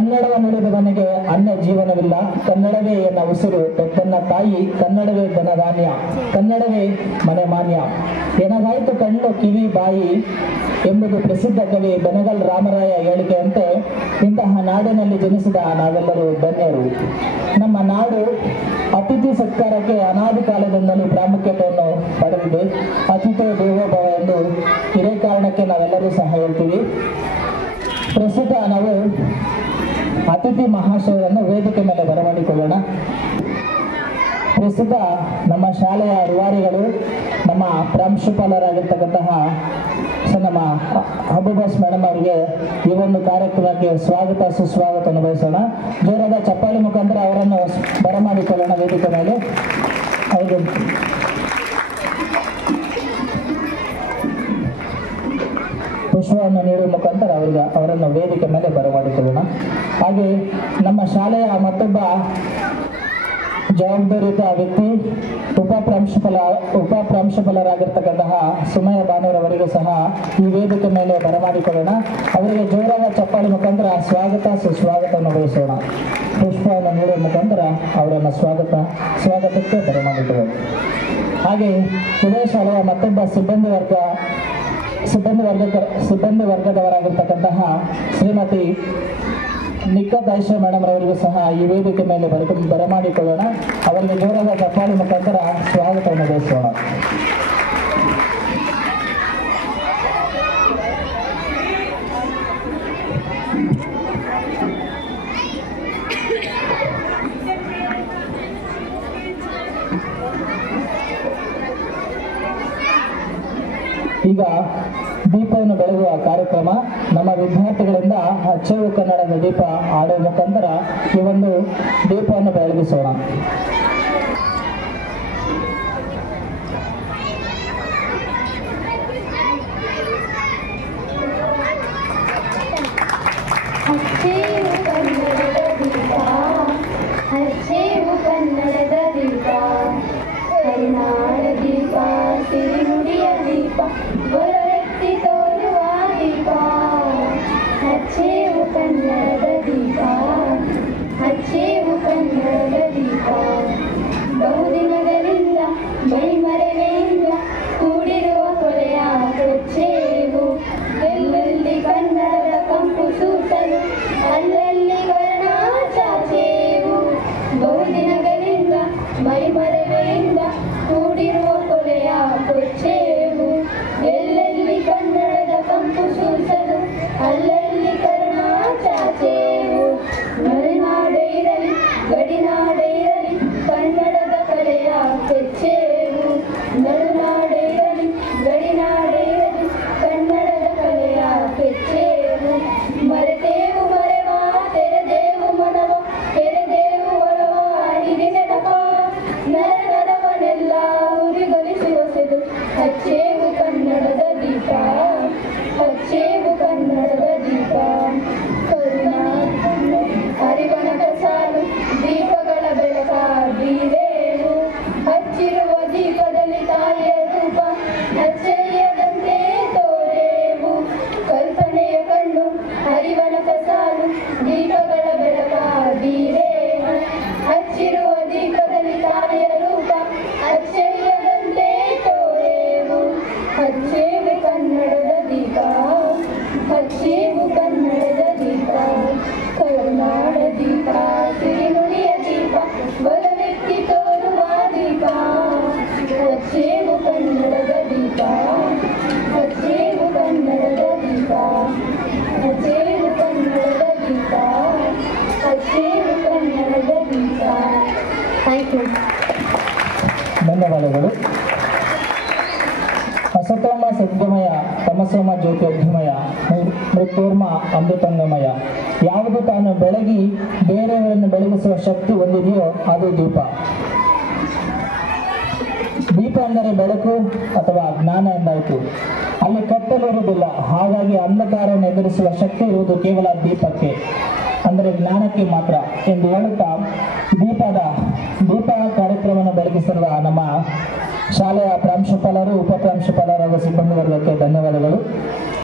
ಕನ್ನಡವ ನುಡಿದವನಿಗೆ ಅನ್ಯ ಜೀವನವಿಲ್ಲ, ಕನ್ನಡವೇ ಎನ್ನ ಉಸಿರು, ಪೆತ್ತನ್ನ ತಾಯಿ, ಕನ್ನಡವೇ ಧನಧಾನ್ಯ, ಕನ್ನಡವೇ ಮನೆ ಮಾನ್ಯ. ಎನಗಾಯ್ತು ಕಣ್ಣು ಕಿವಿ ಬಾಯಿ ಎಂಬುದು ಪ್ರಸಿದ್ಧ ಕವಿ ಬೆನಗಲ್ ರಾಮರಾಯ ಹೇಳಿಕೆಯಂತೆ ಇಂತಹ ನಾಡಿನಲ್ಲಿ ಜನಿಸಿದ ನಾವೆಲ್ಲರೂ ಧನ್ಯರು. ನಮ್ಮ ನಾಡು ಅತಿಥಿ ಸತ್ಕಾರಕ್ಕೆ ಅನಾದಿ ಕಾಲದಿಂದಲೂ ಪ್ರಾಮುಖ್ಯತೆಯನ್ನು ಪಡೆದಿದೆ. ಅತಿಥಿ ದೇವೋಭವ ಎಂದು ಇದೇ ಕಾರಣಕ್ಕೆ ನಾವೆಲ್ಲರೂ ಸಹ ಹೇಳ್ತೀವಿ. ಪ್ರಸ್ತುತ ನಾವು ಅತಿಥಿ ಮಹಾಶಯರನ್ನು ವೇದಿಕೆ ಮೇಲೆ ಬರಮಾಡಿಕೊಳ್ಳೋಣ. ಪ್ರಸ್ತುತ ನಮ್ಮ ಶಾಲೆಯ ರೂವಾರಿಗಳು, ನಮ್ಮ ಪ್ರಾಂಶುಪಾಲರಾಗಿರ್ತಕ್ಕಂತಹ ನಮ್ಮ ಹಬೀಬಾಸ್ ಮೇಡಮ್ ಅವರಿಗೆ ಈ ಒಂದು ಕಾರ್ಯಕ್ರಮಕ್ಕೆ ಸ್ವಾಗತ ಸುಸ್ವಾಗತವನ್ನು ಬಯಸೋಣ. ಜೋರಾದ ಚಪ್ಪಾಳಿ ಮುಖಾಂತರ ಅವರನ್ನು ಬರಮಾಡಿಕೊಳ್ಳೋಣ ವೇದಿಕೆ ಮೇಲೆ. ಹೌದು, ಪುಷ್ಪವನ್ನು ನೀಡುವ ಮುಖಾಂತರ ಅವರನ್ನು ವೇದಿಕೆ ಮೇಲೆ ಬರಮಾಡಿಕೊಳ್ಳೋಣ. ಹಾಗೆ ನಮ್ಮ ಶಾಲೆಯ ಮತ್ತೊಬ್ಬ ಜವಾಬ್ದಾರಿಯುತ ವ್ಯಕ್ತಿ ಉಪ ಪ್ರಾಂಶುಪಾಲರಾಗಿರ್ತಕ್ಕಂತಹ ಸುಮಯ ಬಾನೂರವರಿಗೂ ಸಹ ಈ ವೇದಿಕೆ ಮೇಲೆ ಬರಮಾಡಿಕೊಳ್ಳೋಣ. ಅವರಿಗೆ ಜೋರಾದ ಚಪ್ಪಾಳಿ ಮುಖಾಂತರ ಸ್ವಾಗತ ಸುಸ್ವಾಗತವನ್ನು ಬಯಸೋಣ. ಪುಷ್ಪವನ್ನು ನೀಡುವ ಮುಖಾಂತರ ಅವರನ್ನು ಸ್ವಾಗತಕ್ಕೆ ಬರಮಾಡಿಕೊಳ್ಳೋಣ. ಹಾಗೆ ಇದೇ ಶಾಲೆಯ ಮತ್ತೊಬ್ಬ ಸಿಬ್ಬಂದಿ ವರ್ಗದವರಾಗಿರ್ತಕ್ಕಂತಹ ಶ್ರೀಮತಿ ನಿಖತ್ ಐಷಾ ಮೇಡಮ್ ಅವರಿಗೂ ಸಹ ಈ ವೇದಿಕೆ ಮೇಲೆ ಬರಮಾಡಿಕೊಳ್ಳೋಣ. ಅವರಿಗೆ ಜೋರಾದ ಚಪ್ಪಾಳಿ ಮುಖಾಂತರ ಸ್ವಾಗತವನ್ನು ಬಯಸೋಣ. ಈಗ ದೀಪವನ್ನು ಬೆಳಗುವ ಕಾರ್ಯಕ್ರಮ. ನಮ್ಮ ವಿದ್ಯಾರ್ಥಿಗಳಿಂದ ಅಚ್ಚೇವು ಕನ್ನಡದ ದೀಪ ಆಡುವ ಮುಖಾಂತರ ಈ ಒಂದು ದೀಪವನ್ನು ಬೆಳಗಿಸೋಣ. ಅಚ್ಚೇವು ಕನ್ನಡದ ದೀಪ, ಕರುನಾಡ ದೀಪ, ಸಿರಿನುಡಿಯ ದೀಪ, ಹೊರವೆತ್ತಿ ತೋರುವ ದೀಪ. ಅಚ್ಚೇವು ಕನ್ನಡದ ದೀಪ, ಅಚ್ಚೇವು ಕನ್ನಡದ ದೀಪ. ಬಹುದಿನಗಳಿಂದ ಮೈಮರೆವೆಯಿಂದ ಕೂಡಿರುವ ಕೊಲೆಯ ಕೊಚ್ಚೇವು, ಎಲ್ಲೆಲ್ಲಿ ಕನ್ನಡದ ಕಂಪು ಸೂಸಲು ಅಲ್ಲಲ್ಲಿ ವರ್ಣ ಚಾಚೇವು. ಬಹುದಿನಗಳಿಂದ ಮೈಮರೆವೆಯಿಂದ ಕೂಡಿರುವ ಕೊಲೆಯ ಕೊಚ್ಚೇವು, ಎಲ್ಲೆಲ್ಲಿ ಕನ್ನಡದ ಕಂಪು ಸೂಸಲು ಅಲ್ಲಲ್ಲಿ ಕರ್ಣ ಚಾಚೇವು. ಮಲೆನಾಡು ಇರಲಿ ಗಡಿನಾಡು ಇರಲಿ ಕನ್ನಡದ ಕಲೆಯ ಕೆಚ್ಚೇವು, ನಡುನಾಡು ಇರಲಿ ಗಡಿನಾಡು ಇರಲಿ ಕನ್ನಡದ ಕಲೆಯ ಕೆಚ್ಚೇವು. ಮರೆತೇವು ಮರೆವ ತೆರೆದೇವು ಮನವ, ತೆರೆದೇವು ಒಲವ ಹಿರಿ ನೆನಪ, ನರನರವನೆಲ್ಲ ಉರಿಗೊಲಿಸುವಸೆದು ಹಚ್ಚೇವು ಕನ್ನಡದ ದೀಪ, ಹಚ್ಚೇವು ಕನ್ನಡದ ದೀಪ. ಹರಿವಣಕ ಸಾಲು ದೀಪಗಳ ಬೆಳಕ ಬೀರೇವು, ಹಚ್ಚಿರುವ ದೀಪದಲ್ಲಿ ತಾಯಿಯ ರೂಪ ಅಚ್ಚರಿಯದಂತೆ ತೋರೇವು. ಕಲ್ಪನೆಯ ಕಣ್ಣು ಹರಿವಣಕ ಸಾಲು ದೀಪಗಳ ಬೆಳಕ ಬೀರೇವು, ಹಚ್ಚಿರುವ ದೀಪದಲ್ಲಿ ತಾಯಿಯ ರೂಪ ಅಚ್ಚರಿಯದಂತೆ ತೋರೇವು. ಹಚ್ಚೇವು ಕನ್ನಡದ ದೀಪ, ಹಚ್ಚೇವು ಕನ್ನಡದ ದೀಪ, ಕರುನಾಡ ದೀಪ, ಸಿರಿನುಡಿಯ ದೀಪ, ಬಲವೆತ್ತಿ ತೋರುವ ದೀಪ. ಹಚ್ಚೇವು ಕನ್ನಡದ ದೀಪ, ಹಚ್ಚೇವು ಕನ್ನಡದ ದೀಪ, ಹಚ್ಚೇವು ಕನ್ನಡದ ದೀಪ, ಹಚ್ಚೇವು ಕನ್ನಡದ ದೀಪ. Thank you. ಧನ್ಯವಾದಗಳು. ಅಸತೋಮ ಸದ್ಗಮಯ ತಮಸೋಮ ಜ್ಯೋತಿರ್ಗಮಯ ಮೃತ್ಯೋರ್ಮ ಅಮೃತಂಗಮಯ. ಯಾವುದು ತಾನು ಬೆಳಗಿ ಬೇರೆಯವರನ್ನು ಬೆಳಗಿಸುವ ಶಕ್ತಿ ಹೊಂದಿದೆಯೋ ಅದು ದೀಪ. ದೀಪ ಅಂದರೆ ಬೆಳಕು ಅಥವಾ ಜ್ಞಾನ ಎಂದಾಯಿತು. ಅಲ್ಲಿ ಕತ್ತಲಿರುವುದಿಲ್ಲ, ಹಾಗಾಗಿ ಅಂಧಕಾರವನ್ನು ಎದುರಿಸುವ ಶಕ್ತಿ ಇರುವುದು ಕೇವಲ ದೀಪಕ್ಕೆ, ಅಂದರೆ ಜ್ಞಾನಕ್ಕೆ ಮಾತ್ರ ಎಂದು ಹೇಳುತ್ತಾ ದೀಪ ಕಾರ್ಯಕ್ರಮವನ್ನು ಬೆಳಗಿಸಿರುವ ನಮ್ಮ ಶಾಲೆಯ ಪ್ರಾಂಶುಪಾಲರು, ಉಪ ಪ್ರಾಂಶುಪಾಲರು ಹಾಗೂ ಸಿಬ್ಬಂದಿ ವರ್ಗಕ್ಕೆ ಧನ್ಯವಾದಗಳು.